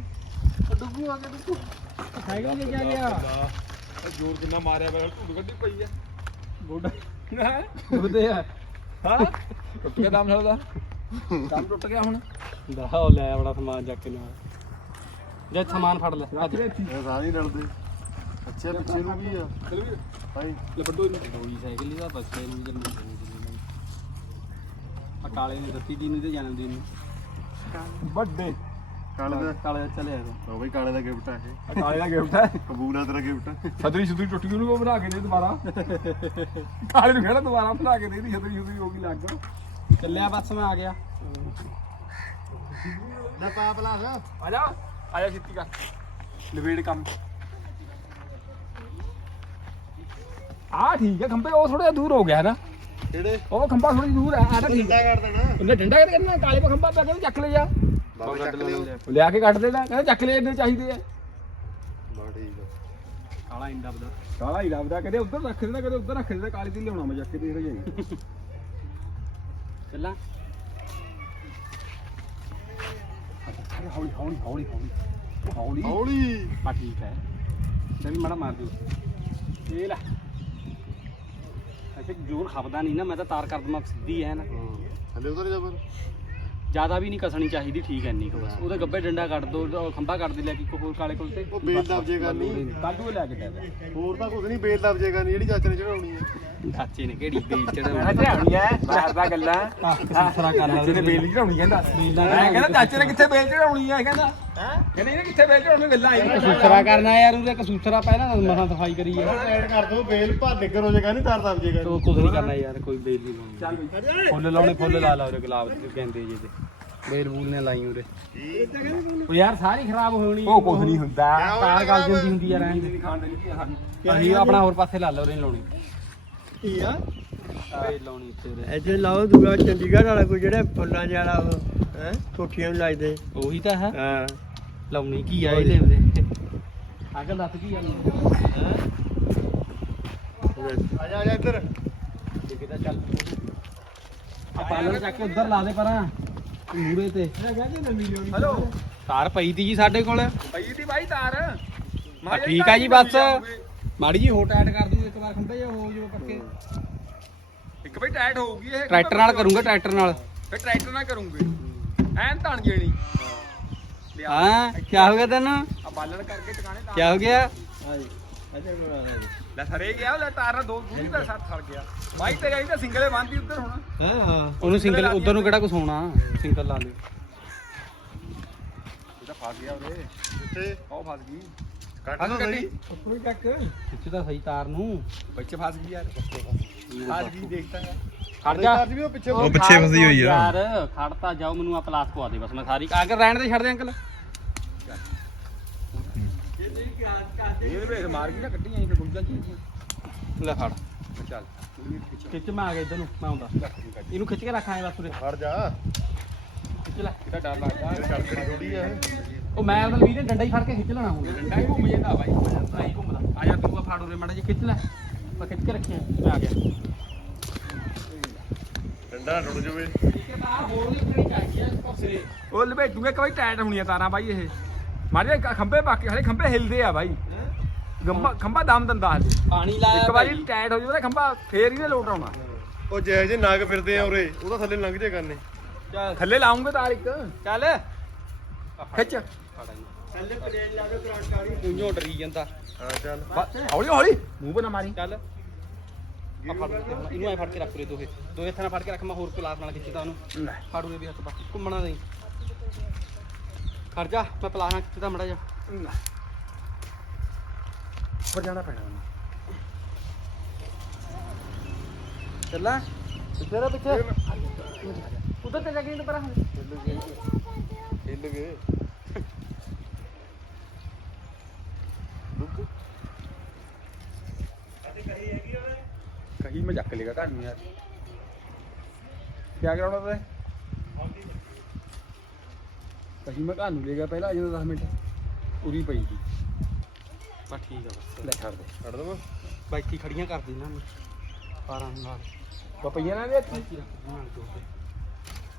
ਡੁੱਗੂ ਆ ਗਿਆ ਡੁੱਗੂ ਹੈਗਾ ਜੇ ਕਿਆ ਗਿਆ? ਜੋਰ ਕਿੰਨਾ ਮਾਰਿਆ ਵੇ ਢੁੱਡ ਗੱਡੀ ਪਈ ਆ। ਗੋਡਾ ਹੈ ਉਹਦੇ ਆ। ਹਾਂ? ਟੁੱਟ ਗਿਆ ਦਮ ਸਾਡਾ ਦਮ ਟੁੱਟ ਗਿਆ ਹੁਣ? ਦਾ ਉਹ ਲੈ ਆਪਣਾ ਸਮਾਨ ਚੱਕ ਕੇ ਨਾਲ। ਜੇ ਸਮਾਨ ਫੜ ਲੈ ਭੱਜ। ਇਹ ਸਾਰੇ ਹੀ ਰਲਦੇ। ਅੱਛਾ ਪਿੱਛੇ ਨੂੰ ਵੀ ਆ। ਚਲ ਵੀ ਭਾਈ। ਲੱਪੜੂ ਇਹਨੂੰ। ਦੋਈ ਸਾਈਕਲ ਦਾ ਬੱਚੇ ਨੂੰ ਜੰਮ ਆ। ਕਾਲੇ ਨੇ ਦਿੱਤੀ ਦੀ ਨਹੀਂ ਤੇ ਜਨਮ ਦਿਨ ਨੂੰ। ਵੱਡੇ। ਕਾਲੇ ਦਾ ਕਾਲੇ ਦਾ ਵਾ। ਉਹ ਬਈ ਕਾਲੇ ਦਾ ਗਿਫਟ ਆ ਇਹ। ਕਾਲੇ ਦਾ ਗਿਫਟ ਹੈ ਕਬੂਲ ਆ ਤੇਰਾ ਗਿਫਟ। ਛਤਰੀ ਛਤਰੀ ਟੁੱਟ ਗਈ ਉਹਨੂੰ ਉਹ ਬਣਾ ਕੇ ਦੇ ਦੁਬਾਰਾ? ਕਾਲੇ ਨੂੰ ਕਹਿਣਾ ਦੁਬਾਰਾ ਬਣਾ ਕੇ ਦੇ ਦੀ ਛਤਰੀ ਛਤਰੀ ਹੋ ਗਈ ਲੱਗ। ਚੱਲਿਆ ਬਸ ਮੈਂ ਆ ਗਿਆ। ਲੈ ਪਾ ਪਲਾ ਆ ਜਾ ਆ ਜਾ ਛੇਤੀ ਕਰ। ਲਵੇੜ ਕੰਮ। ਆ ਠੀਕ ਹੈ ਖੰਭੇ ਉਹ ਥੋੜਾ ਦੂਰ ਹੋ ਗਿਆ ਨਾ। ਕਿਹੜੇ? ਉਹ ਖੰਭਾ ਥੋੜੀ ਦੂਰ ਹੈ ਆ ਤਾਂ ਠੀਕ ਡੰਡਾ ਕਰ ਦੇਣਾ। ਉਹਨੇ ਡੰਡਾ ਕਰ ਕਰਨਾ ਕਾਲੇ ਪਾ ਖੰਭਾ ਪਿਆ ਕਹਿੰਦਾ ਚੱਕ ਲੈ ਜਾ। ਬਾਬਾ ਚੱਕ ਲਿਓ। ਲਿਆ ਕੇ ਕੱਢ ਦੇਣਾ ਕਹਿੰਦਾ ਚੱਕ ਲੈ ਇੰਨੇ ਚਾਹੀਦੇ ਆ। ਬਾ ਠੀਕ ਆ। ਕਾਲਾ ਇੰਦਾ ਬਦਾ ਕਾਲਾ ਹੀ ਲੱਭਦਾ। ਕਦੇ ਉੱਧਰ ਰੱਖ ਦੇਣਾ ਕਦੇ ਉੱਧਰ ਰੱਖ ਦੇਣਾ ਕਾਲੀ ਤੇ ਲਿਆਉਣਾ ਮੈਂ ਚੱਕ ਕੇ ਦੇਖ ਚੱਲਾਂ। ਹੌਲੀ ਹੌਲੀ ਹੌਲੀ ਹੌਲੀ ਹੌਲੀ। ਹੌਲੀ। ਆ ਠੀਕ ਹੈ ਤੇ ਵੀ ਮਾੜਾ ਮਾਰ ਦਿਓ। ਇਹ ਲੈ। ਐਸੇ ਜ਼ੋਰ ਖਪਦਾ ਨਹੀਂ ਨਾ। ਮੈਂ ਤਾਂ ਤਾਰ ਕਰ ਦਵਾਂ ਸਿੱਧੀ ਹੈ ਨਾ। ਹਲੇ ਉਧਰ ਜਾ ਫਿਰ। ਜ਼ਿਆਦਾ ਵੀ ਨਹੀਂ ਕਸਣੀ ਚਾਹੀਦੀ ਠੀਕ ਐ ਨਹੀਂ ਕੋ ਬਸ। ਉਹਦੇ ਗੱਬੇ ਡੰਡਾ ਕੱਢ ਦੋ ਉਹ ਖੰਭਾ ਕੱਢ ਦੇ ਲੈ ਕੇ ਕੋਈ ਕਾਲੇ ਕੋਲ ਤੇ ਉਹ ਬੇਲ ਦਬ ਜੇਗਾ ਨਹੀਂ ਕਾਡੂ ਲੈ ਕੇ ਦੇ ਹੋਰ ਤਾਂ ਕੁਝ ਨਹੀਂ ਬੇਲ ਦਬ ਜੇਗਾ ਨਹੀਂ ਜਿਹੜੀ ਚਾਚੇ ਨੇ ਚੜਾਉਣੀ ਹੈ। ਚਾਚੇ ਨੇ ਕਿਹੜੀ ਬੇਲ ਮੈਂ ਚੜਾਉਣੀ ਚੜਾਉਣੀ ਐ ਮਾਰਦਾ ਗੱਲਾਂ। ਆਸਰਾ ਕਰ ਚਾਚੇ ਨੇ ਬੇਲ ਚੜਾਉਣੀ ਕਹਿੰਦਾ। ਬੇਲਾਂ ਮੈਂ ਕਹਿੰਦਾ ਚਾਚੇ ਨੇ ਕਿੱਥੇ ਬੇਲ ਚੜਾਉਣੀ ਐ ਕਹਿੰਦਾ। ਹੈ? ਕਹਿੰਦਾ ਇਹਨੇ ਕਿੱਥੇ ਬੇਲ ਚੜਾਉਣੀ ਗੱਲਾਂ ਆਈ ਕਸੂਤਰਾ ਕਰਨਾ ਯਾਰ ਉਹਦੇ ਕਸੂਤਰਾ ਪਹਿਲਾਂ ਮਸਾਂ ਸਫ਼ਾਈ ਕਰੀ ਹੈ ਐਡ ਕਰ ਦੋ ਬੇਲ ਭਾ ਨਿੱਗਰ ਹੋ ਜੇਗਾ ਨਹੀਂ ਤਾਰ ਦਬ ਜੇਗਾ ਤੋ ਕੁਝ ਨਹੀਂ ਕਰਨਾ ਯਾਰ ਕੋਈ ਬੇਲ ਨਹੀਂ ਲਾਉਣੀ। ਚੱਲ ਬਈ। ਫੁੱਲ ਲਾਉਣੇ ਫੁੱਲ ਲਾ ਲਾ ਉਰੇ ਗੁਲਾਬ ਦੇ ਗੈਂਦੇ ਜੇ ਤੇ। ਬੇਲ ਬੂਲ ਨੇ ਲਾਈ ਉਰੇ ਉਹ ਯਾਰ ਸਾਰੀ ਖਰਾਬ ਹੋਣੀ। ਉਹ ਕੁਝ ਨਹੀਂ ਹੁੰਦਾ। ਤਾਰ ਗੱਲ ਜਲਦੀ ਹੁੰਦੀ ਯਾਰ ਐਂ ਨਹੀਂ ਖਾਣ ਦੇਣੀ ਕੀ ਆ ਸਾਨੂੰ ਅਸੀਂ ਆਪਣਾ ਹੋਰ ਪਾਸੇ ਲਾ ਲਓ ਲਾਉਣੀ। ਕੀ ਆ। ਬੇਲ ਲਾਉਣੀ ਇੱਥੇ ਲਾਓ ਦੂਆ ਚੰਡੀਗੜ੍ਹ ਵਾਲਾ ਕੋਈ ਜਿਹੜਾ ਫੁੱਲਾਂ ਜਿਹਾ ਵਾਲਾ ਉਹ ਹੈ ਕੋਠੀਆਂ ਨੂੰ ਲਾਈਦੇ ਉਹੀ ਤਾਂ ਹੈ। ਹਾਂ। ਲਾਉਣੀ ਕੀ ਆ ਇਹਦੇ ਉਰੇ ਅਗਲ ਦੱਸ ਕੀ ਆ। ਆ ਜਾ ਆ ਜਾ ਇੱਧਰ ਕਿਤੇ ਚੱਲ ਆ ਪਾਲਣ ਚੱਕ ਕੇ ਉੱਧਰ ਲਾ ਦੇ ਪਰਾਂ। ਮੂਰੇ ਤੇ। ਹੈਲੋ ਤਾਰ ਪਈ ਤੀ ਜੀ ਸਾਡੇ ਕੋਲ। ਪਈ ਦੀ ਬਾਈ ਤਾਰ। ਠੀਕ ਆ ਜੀ ਬਸ। ਮਾੜੀ ਜੀ ਹੋ ਟਾਈਟ ਕਰ ਦੂ ਇੱਕ ਵਾਰ ਖੰਭੇ ਜੇ ਹੋ ਜੋ ਪੱਕੇ ਇੱਕ ਬਈ ਟਾਈਟ ਹੋਊਗੀ ਇਹ। ਟਰੈਕਟਰ ਨਾਲ ਕਰੂੰਗਾ ਟਰੈਕਟਰ ਨਾਲ। ਫਿਰ ਟਰੈਕਟਰ ਨਾਲ ਕਰੂੰਗੇ। ਐਨ ਧਣ ਜਣੀ ਹਾਂ ਕੀ ਹੋ ਗਿਆ ਤੈਨੂੰ? ਆ ਬਾਲਣ ਕਰਕੇ ਟਿਕਾਣੇ ਤਾਂ। ਕੀ ਹੋ ਗਿਆ? ਲੈ ਸਰੇ ਗਿਆ ਉਹ ਲੈ ਤਾਰ ਨਾਲ ਦੋ ਦੂਰੀ ਦਾ ਸੱਤ ਸੜ ਗਿਆ। ਬਾਈ ਤੇਰਾ ਇਹ ਤਾਂ ਸਿੰਗਲੇ ਬੰਦੀ ਉੱਧਰ ਹੁਣ। ਹਾਂ ਹਾਂ। ਉਹਨੂੰ ਸਿੰਗਲ ਉਧਰ ਨੂੰ ਕਿਹੜਾ ਕੁਛ ਹੋਣਾ? ਸਿੰਗਲ ਲਾ ਲਿਓ। ਇਹ ਤਾਂ ਫਸ ਗਿਆ ਉਹਦੇ ਕਿੱਥੇ? ਉਹ ਫਸ ਗਈ। ਕੱਟ ਗੱਡੀ ਸਹੀ। ਉੱਪਰ ਚੱਕ। ਖਿੱਚ ਤਾਂ ਸਹੀ ਤਾਰ ਨੂੰ। ਬੱਚੇ ਫਸ ਗਈ ਯਾਰ। ਫਸ ਗਈ ਦੇਖਤਾ ਹੈ ਖੜ ਜਾ। ਵੀ ਉਹ ਪਿੱਛੇ ਉਹ ਪਿੱਛੇ ਫਸੀ ਹੋਈ ਆ। ਯਾਰ ਖੜਤਾ ਜਾਓ ਮੈਨੂੰ ਆ ਪਲਾਸ ਪਵਾ ਦੇ ਬਸ ਮੈਂ ਸਾਰੀ। ਆ ਕੇ ਰਹਿਣ ਦੇ ਛੱਡ ਦੇ ਅੰਕਲ। ਇਹ ਵੇਖ ਮਾਰ ਗਈ ਨਾ ਕੱਢੀ ਆਈ ਤੇ ਗੁੰਜਾ ਕੀ ਲੈ ਫੜ। ਚੱਲ। ਖਿੱਚ ਮੈਂ ਆ ਗਿਆ ਇੱਧਰ ਨੂੰ ਮੈਂ ਆਉਂਦਾ। ਇਹਨੂੰ ਖਿੱਚ ਕੇ ਰੱਖਾਂ ਬਸ ਉਰੇ। ਹਟ ਜਾ। ਖਿੱਚ ਲੈ। ਇਹਦਾ ਡਰ ਲੱਗਦਾ। ਇਹ ਕੜਕੜੀ ਥੋੜੀ ਆ। ਇਹ ਉਹ ਮੈਂ ਉਹਦਾ ਵੀਰੇ ਡੰਡਾ ਹੀ ਫੜ ਕੇ ਖਿੱਚ ਲੈਣਾ ਹੁਣ। ਡੰਡਾ ਹੀ ਘੁੰਮ ਜਾਂਦਾ ਬਾਈ ਨਹੀਂ ਘੁੰਮਦਾ ਆ ਜਾ ਤੂੰ ਆ ਫੜ ਉਰੇ ਮਾੜਾ ਜਿਹਾ ਖਿੱਚ ਲੈ। ਮੈਂ ਖਿੱਚ ਕੇ ਰੱਖਿਆ ਮੈਂ ਆ ਗਿਆ। ਡੰਡਾ ਨਾ ਟੁੱਟ ਜਾਵੇ ਹੈ ਉਹ ਲਪੇਟੂਗੇ ਇੱਕ ਵਾਰੀ ਟਾਈਟ ਹੋਣੀਆਂ ਤਾਰਾਂ ਬਾਈ ਇਹ। ਮਾਰੇ ਖੰਭੇ ਬਾਕੀ ਹਲੇ ਖੰਭੇ ਹਿਲਦੇ ਆ ਬਾਈ। ਗੰਬਾ ਖੰਭਾ ਦਮ ਦਿੰਦਾ ਹਲੇ। ਪਾਣੀ ਲਾਇਆ ਇੱਕ ਵਾਰੀ ਟਾਈਟ ਹੋ ਜਾਵੇ ਤਾਂ ਖੰਭਾ ਫੇਰ ਹੀ ਨੇ ਲੋਟ ਆਉਣਾ। ਉਹ ਜਿਹੇ ਜੇ ਨਾਗ ਫਿਰਦੇ ਆ ਉਰੇ ਉਹਦਾ ਥੱਲੇ ਲੰਘ ਜੇ ਕਰਨੇ। ਚੱਲ। ਥੱਲੇ ਲਾਉਂਗੇ ਤਾਰ ਇੱਕ। ਚੱਲ। ਖਿੱਚ। ਥੱਲੇ ਪਲੇਨ ਲਾ ਕੇ ਕਰੰਟ ਵਾਲੀ ਤੂੰ ਡਰੀ ਜਾਂਦਾ। ਹਾਂ ਚੱਲ। ਹੌਲੀ ਹੌਲੀ। ਮੂੰਹ ਬਣਾ ਮਾਰੀ। ਚੱਲ। ਆ ਫੜ ਇਹਨੂੰ ਐ ਫੜ ਕੇ ਰੱਖ ਉਰੇ ਦੋਹੇ। ਦੋਹੇ ਹੱਥਾਂ ਨਾਲ ਫੜ ਕੇ ਰੱਖ ਮੈਂ ਹੋਰ ਪਲਾਸ ਨਾਲ ਖਿੱਚਦਾ ਉਹਨੂੰ। ਲੈ। ਫੜ ਉਰੇ ਵੀ ਹੱਥ ਪਾ ਘੁੰਮਣਾ ਨਹੀਂ। ਖੜ ਜਾ ਮੈਂ ਪਲਾਸ ਨਾਲ ਖਿੱਚਦਾ ਮੜਾ ਜਾ ਉੱਪਰ ਜਾਣਾ ਪੈਣਾ ਉਹਨੂੰ। ਚੱਲਾ। ਤੇਰਾ ਪਿੱਛੇ। ਉਧਰ ਤੇ ਜਾ ਕੇ ਪਰਾਂ। ਹਿੱਲ ਗਏ। ਕਹੀ ਮੈਂ ਚੱਕ ਲੇਗਾ ਘਰ ਨੂੰ ਯਾਰ। ਕੀ ਕਰਾਉਣਾ ਤੇ? ਕਹੀ ਮੈਂ ਘਰ ਨੂੰ ਲੇਗਾ ਪਹਿਲਾਂ ਜਦੋਂ 10 ਮਿੰਟ ਉਰੀ ਪਈ ਸੀ। ਬਸ ਠੀਕ ਆ ਬਸ। ਲੈ ਛੱਡ ਦੇ। ਛੱਡ ਦਵਾਂ। ਬਾਈਕੀ ਖੜੀਆਂ ਕਰ ਦੇ ਇਹਨਾਂ ਨੂੰ ਪਾਰਾਂ ਨਾਲ ਬਪਈਆ ਨਾਲ ਦੇ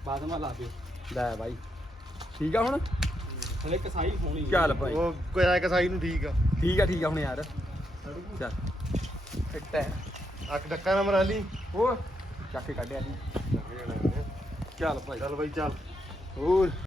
ਬਾਅਦ ਲਾ ਦਿਓ। ਲੈ ਬਾਈ। ਠੀਕ ਆ ਹੁਣ? ਹਲੇ ਕਸਾਈ ਹੋਣੀ ਚੱਲ ਭਾਈ। ਉਹ ਕੋਈ ਆ ਕਸਾਈ ਨੂੰ ਠੀਕ ਆ। ਠੀਕ ਆ ਠੀਕ ਆ ਹੁਣ ਯਾਰ। ਚੱਲ। ਫਿੱਟ ਹੈ। ਅੱਖ ਡੱਕਾ ਨਾ ਮਰਾ ਲਈ ਹੋਰ? ਚੱਕ ਕੇ ਕੱਢਿਆ ਸੀ ਚੱਲ ਭਾਈ। ਚੱਲ ਬਾਈ ਚੱਲ। ਹੋਰ?